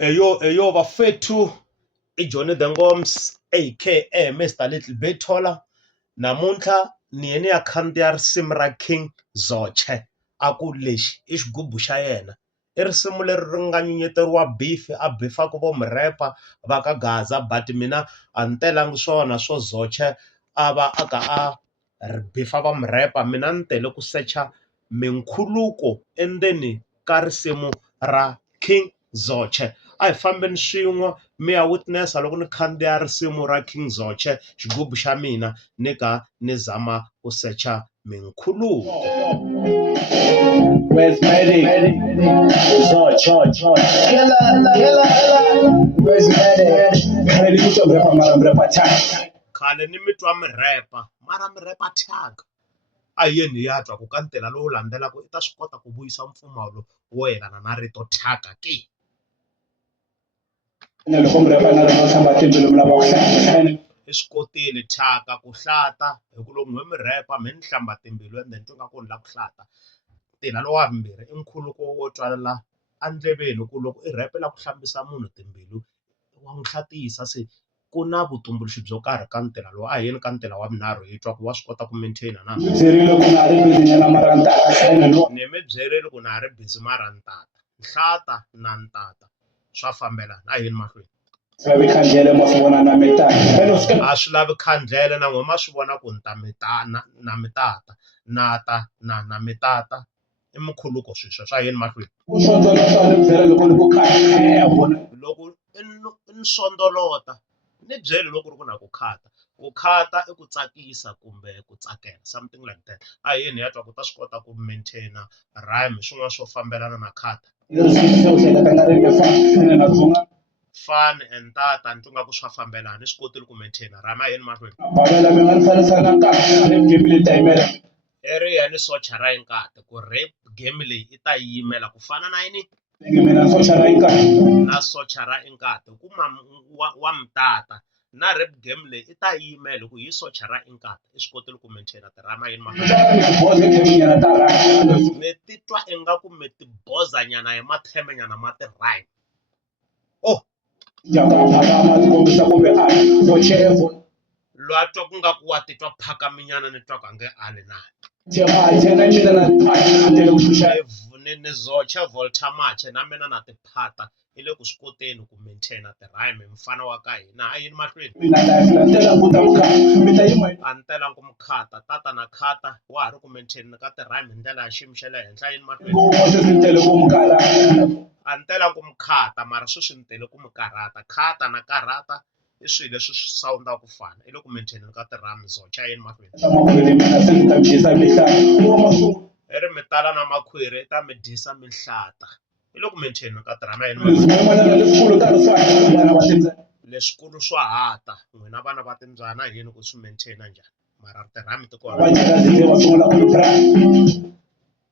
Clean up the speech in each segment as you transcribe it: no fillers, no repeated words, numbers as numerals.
Eyo bafethu Johnny the Ngoms aka Mr Little Betola namuntlha ni yeni ya khandziya risimu ra King Zoche a ku lexi i xigubu xa yena i risimu leri ri nga nyunyeteriwa beef a beefaka vo murepa va ka Gaza but mina a ni telangi swona swo Zoche a va a ka a beefa va murepa mina ni tele ku secha minkhuluko endzeni ka risimu ra King Zoche a hi fambeni swin'we mi ya witness loko ni khandziya risimu ra King Zoche xigubu xa mina ni ka ni zama ku secha minkhuluko. Where's Medic? George. Where's Medic? Khale ni mi twa mirepa mara mirepa thyaka a hi yeni hi ya twa ku ka ntela lowu landzelaka i ta swi kota ku vuyisa mpfumawulo wo yelana na rito thyaka ke. I swi kotile thyaka ku hlata hi ku loko n'we mi repa mi ni hlamba timbilu ende ni twa nga ku ni lava ku hlata. Ntila lowa vumbirhi i nkhuluko wo twalela andleveni ku loko i rhepela ku hlambisa munhu timbilu wa n'wi hlatisa se ku na vutumbuluxi byo karhi ka ntila lowu a hi yeni ka ntila wa vunharhu hi twa ku wa swi kota ku maintainer na. Ni mi byerile ku na ha ri busy mara ntata nhlata na ntata swa fambelana a hi yeni mahlweni. A swi lavi khandlele na n'we ma swi vona ku ni ta na mitata nata na mitata i mukhuluko sweswo swa yeni mahlweni. Loko i ni sondolota ni byeli loko ri ku na ku khata i ku tsakisa kumbe ku tsakela something like that a hi yeni ya twa ku ta swi kota ku maintainer rhyme swin'wana swo fambelana na khata. Fun and tata ni twa nga ku swa fambelana ni swi kotile ku maintainer rhyme a hi yeni mahlweni. Area ni socha ra inkati ku rap game leyi i ta yimela ku fana na yini na socha ra inkati ku wa mtata na rap game leyi i ta yimela ku hi socha ra inkati i swi kotile ku maintainer tirhama yini mi titwa ingaku mi tiboza nyana hi matheme nyana ma ti-rhyme. Loyi a twa ku nga ku wa titwa phakaminyana ni twa ku a nge ali na ni Zoche Voltamache na mina na tiphata i le ku swi koteni ku maintainer ti-rhyme mfana wa ka hina a yini mahlweni. A ni telangi ku mukhata tata na khata wa ha ri ku maintain ka ti-rhyme hi ndlela ya xiyimo xa le henhla a yini mahlweni. A ni telangi ku mukhata mara sweswi ni tele ku mi karhata khata na karhata i swilo leswi swi sawunda ku fana i le ku maintain ka ti-rhyme Zoche a yini mahlweni. I ri mi tala na makhwiri i ta mi dyisa mihlata i le ku maintain ka ti-rhyme a yini mahlweni. Leswikulu swa hata n'wina vana va timbyana hi yini ku swi maintainer njhani mara ti-rhyme ti kona.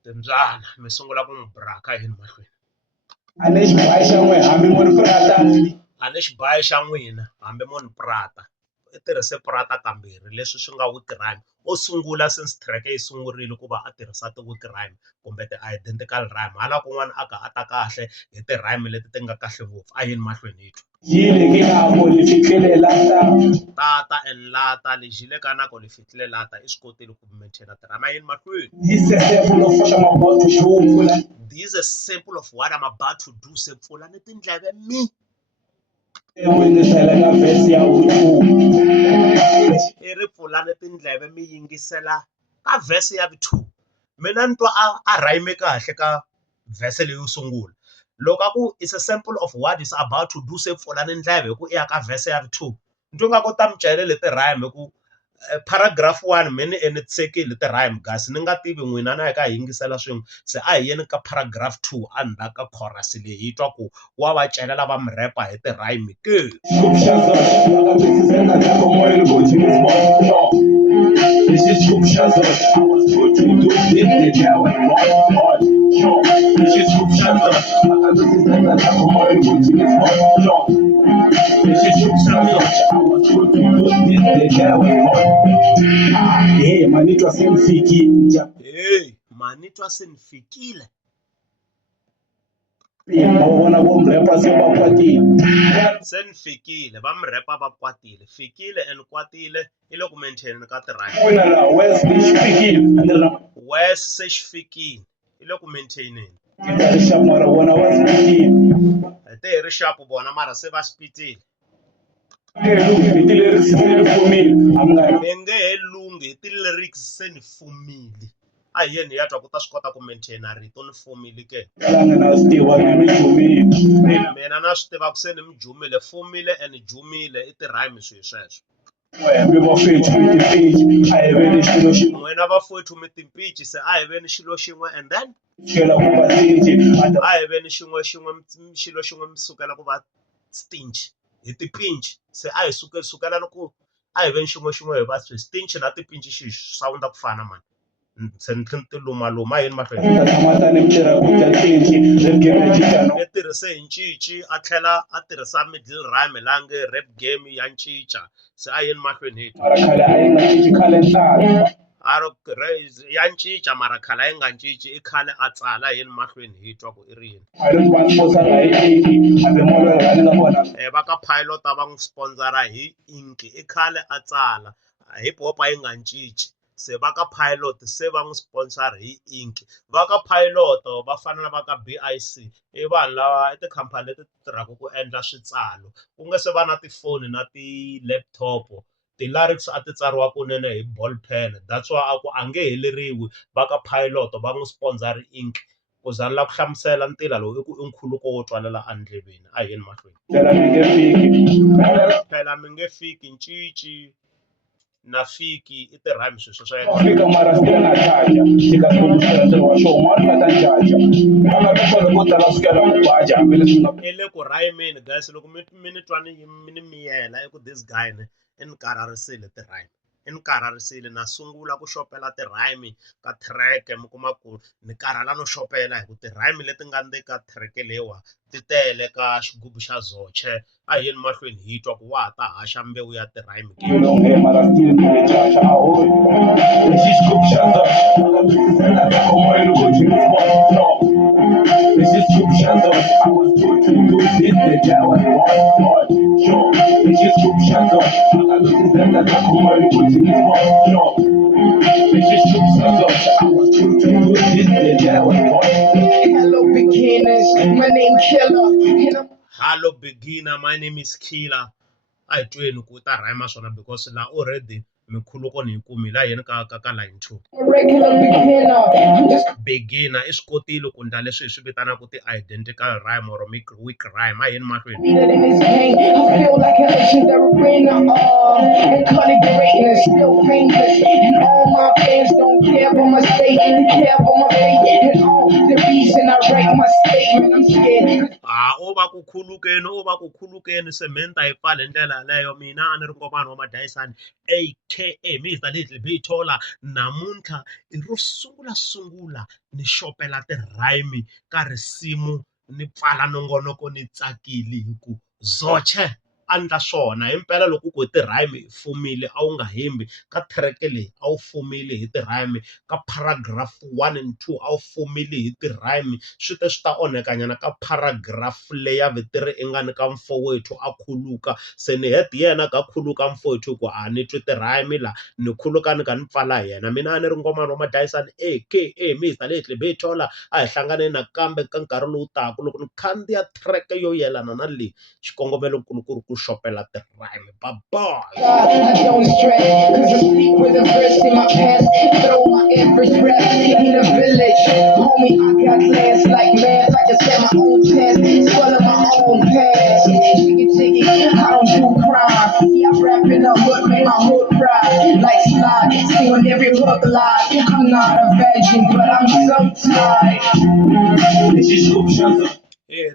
Timbyana mi sungula ku n'wi braka hi yini mahlweni. A ni xibayi xa n'wina hambi munhu prata i tirhise prata kambirhi leswi swi nga weak rhyme o sungula since track yi sungurile ku va a tirhisa ti-weak rhyme kumbe ti-identical rhyme hala kun'wana a ka a ta kahle hi ti-rhyme leti ti nga kahle ngopfu a yini mahlweni hi twa. Tata and lata lexi le ka nako li fihlile lata i swi kotile ku maintainer tirhama a yini mahlweni. This is a sample of what I'm about to do se pfula ni tindleve mi. I ri pfulani tindleve mi yingisela ka verse ya vu-2 mina ni twa a rhyme kahle ka verse leyo sungula loko a ku it's a sample of what is about to do se pfulani ndleve hi ku i ya ka verse ya vu-2 ni twa nga ku ta mi celele ti-rhyme hi ku paragraph 1 mi ni ni tsekile ti-rhyme gasi ni nga tivi n'wina na hi ka hi yingisela swin'we se a hi yeni ka paragraph 2 a ndzhaku ka chorus leyi hi twa ku wa va celela va mi repa hi ti-rhyme ke. Manitwa se nifikile Mawona vo mrepa se va kwatile. se ni fikile va mi repa va kwatile fikile and kwatile i le ku maintain ka ti-right Wena la West xipikile ni ri na west se xi fikile i le ku maintaineni kita rixaku mara vona va spikile. hi te hi rixapu vona mara se va spitile Hi ti-lyrics se ni fumile a mi nga mi nge he lunghi hi ti-lyrics se ni fumile a hi yeni hi ya twa ku ta swi kota ku maintaina rito ni fumile ke talanga na swi tiva ni mi jumile. mina na swi tiva ku se ni mi jumile fumile and jumile i ti-rhyme swilo sweswo Mi va fethu mi ti-page a hi veni xilo xi n'wina vafowethu mi timpici se a hi veni xilo xin'we and then chela ku va stage a hi veni xilo xin'we mi sukela ku va stinch hi tipinci se a hi sukela loko a hi veni xin'we hi va stinch na tipinci xi sawunda ku fana mani se ni tlhe ni ti lumaluma a yeni mahlweni ta tshama tani mi tirha ku ta stage rap game cincana. i tirhise hi ncinci a tlhela a tirhisa middle rhyme laha nge rap game ya ncinca se a yeni mahlweni hi Mara khale a yi nga cinci khale ntsala. ya ncinca mara khala yi nga ncinci i khale a tsala hi yeni mahlweni hi twa ku i ri yini A ri va sponsorha hi 80 hambi movha rhani na vona. va ka pilot va n'wi sponsora hi ink i khale a tsala hip hop a yi nga ncinci se va ka pilot se va n'wi sponsor hi ink va ka pilot va fana na va ka BIC i vanhu lava i tikhampani leti tirhaka ku endla switsalo ku nga se va na tifoni na ti-laptop ti-lyrics a ti tsariwa kunene hi ball pen that's why a ku a nge heleriwi va ka pilot va n'wi sponsor ink ku za ni la ku hlamusela ntila lowu i ku i nkhuluko wo twalela andleveni a hi yeni mahlweni Phela mi nge fiki. phela mi nge fiki ncinci na fiki i ti-rhyme sweswo swa yena Fika mara still na chaja. Fika hluvukela ntirho wa xona mara nga ta chaja. A nga ta kota ko tala sukela ku baja hambileswi nga i le ku rhayimeni guys loko mi ni twa ni miyela i ku this guy i ni karharisile ti-rhyme i ni karharisile na sungula ku xopela ti-rhyme ka track mi kuma ku ni karhala no xopela hi ku ti-rhyme leti nga ni le ka track leyiwa ti tele ka xigubu xa zoche a hi yeni mahlweni hi twa ku wa ha ta haxa mbewu ya ti-rhyme ke longe mara still mi le chaja a ho. Lexi xigubu xa zona a nga khoma yi loko xi no. Lexi xigubu xa zona a was good to do this the guy was born. Sure. Lexi xigubu xa zona a nga khoma yi loko xi no. Lexi xigubu xa zona a was good to do this the guy was born. Hello, beginners. My name Killer, and I'm hello beginner my name is Killer a hi tweni ku ta rhyme swona because la already mikhuluko ni yi kumile a hi yeni ka line 2 a regular beginner. I'm just beginner i swi kotile ku ndla leswi hi swi vitanaka ti-identical rhyme or weak rhyme a hi yeni mahlweni competing in this game. I feel like a legendary winner. And calling greatness, still famous. And all my fans don't care about my state, they care about my fate. And all the reason I write my statement, I'm scared. o va ku khulukeni se mhe ni ta yi pfala hi ndlela yaleyo mina a ni ri ngomani wa madayisani aka Mr Little Bitola namuntlha i ro sungula ni xopela ti-rhyme ka risimu ni pfala nongonoko ni tsakile hi ku zoche a ndla swona himpela loko ku hi ti-rhyme hi fumile a wu nga hembi ka track leyi a wu fumile hi ti-rhyme ka paragraph 1 and 2 a wu fumile hi ti-rhyme swi te swi ta onhekanyana ka paragraph leya vitiri i nga ni ka mfowethu a khuluka se ni heti yena ka khuluka mfowethu ku a ni twi ti-rhyme la ni khuluka ni ka ni pfala hi yena mina a ni ri ngomani wa madayisani aka Mr Little Bitola a hi hlanganeni nakambe ka nkarhi lowu taka loko ni khandziya track yo yelana na leyi xikongomelo nkulu ku xopela ti-rhyme bye I don't stress, cause I speak with a verse in my past. Throw my average rap in the village. Homie, I got class like math. I can set my own test, swallow my own past. Jiggy, I don't do crime. See, I rap in the hood, make my hood pride. Like slide, see on every hook lie. I'm not a virgin, but I'm so tired. Lexi xigubu xa zona.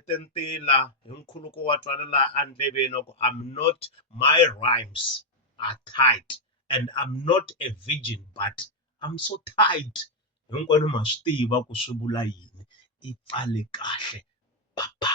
tentila hi nkhuluko wa twalela andleveni ku I'm not my rhymes are tight and I'm not a virgin but I'm so tight hinkwenu ma swi tiva ku swi vula yini i pfale kahle bye.